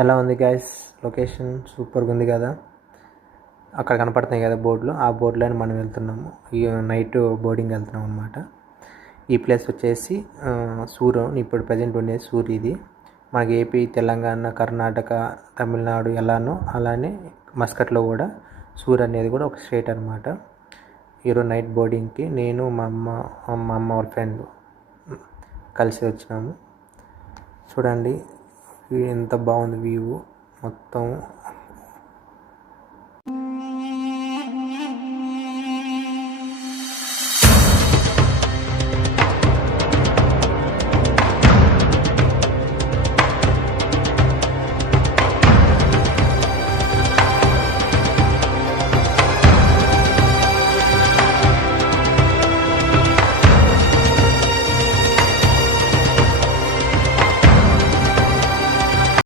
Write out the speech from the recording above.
ఎలా ఉంది guys? Location సూపర్గా ఉంది కదా. అక్కడ కనపడుతున్నాయి కదా బోర్డులు, ఆ బోర్డులోనే మనం వెళ్తున్నాము. ఈ నైట్ బోర్డింగ్ వెళ్తున్నాం అనమాట. ఈ ప్లేస్ వచ్చేసి సూర్. ఇప్పుడు ప్రజెంట్ ఉండేది సూర్. ఇది మనకి ఏపీ, తెలంగాణ, కర్ణాటక, తమిళనాడు ఎలానో అలానే మస్కట్లో కూడా సూర్ అనేది కూడా ఒక స్టేట్ అనమాట. ఈరోజు నైట్ బోర్డింగ్కి నేను మా అమ్మ వాళ్ళ ఫ్రెండ్ కలిసి వచ్చినాము. చూడండి ఎంత బాగుంది వ్యూ. మొత్తం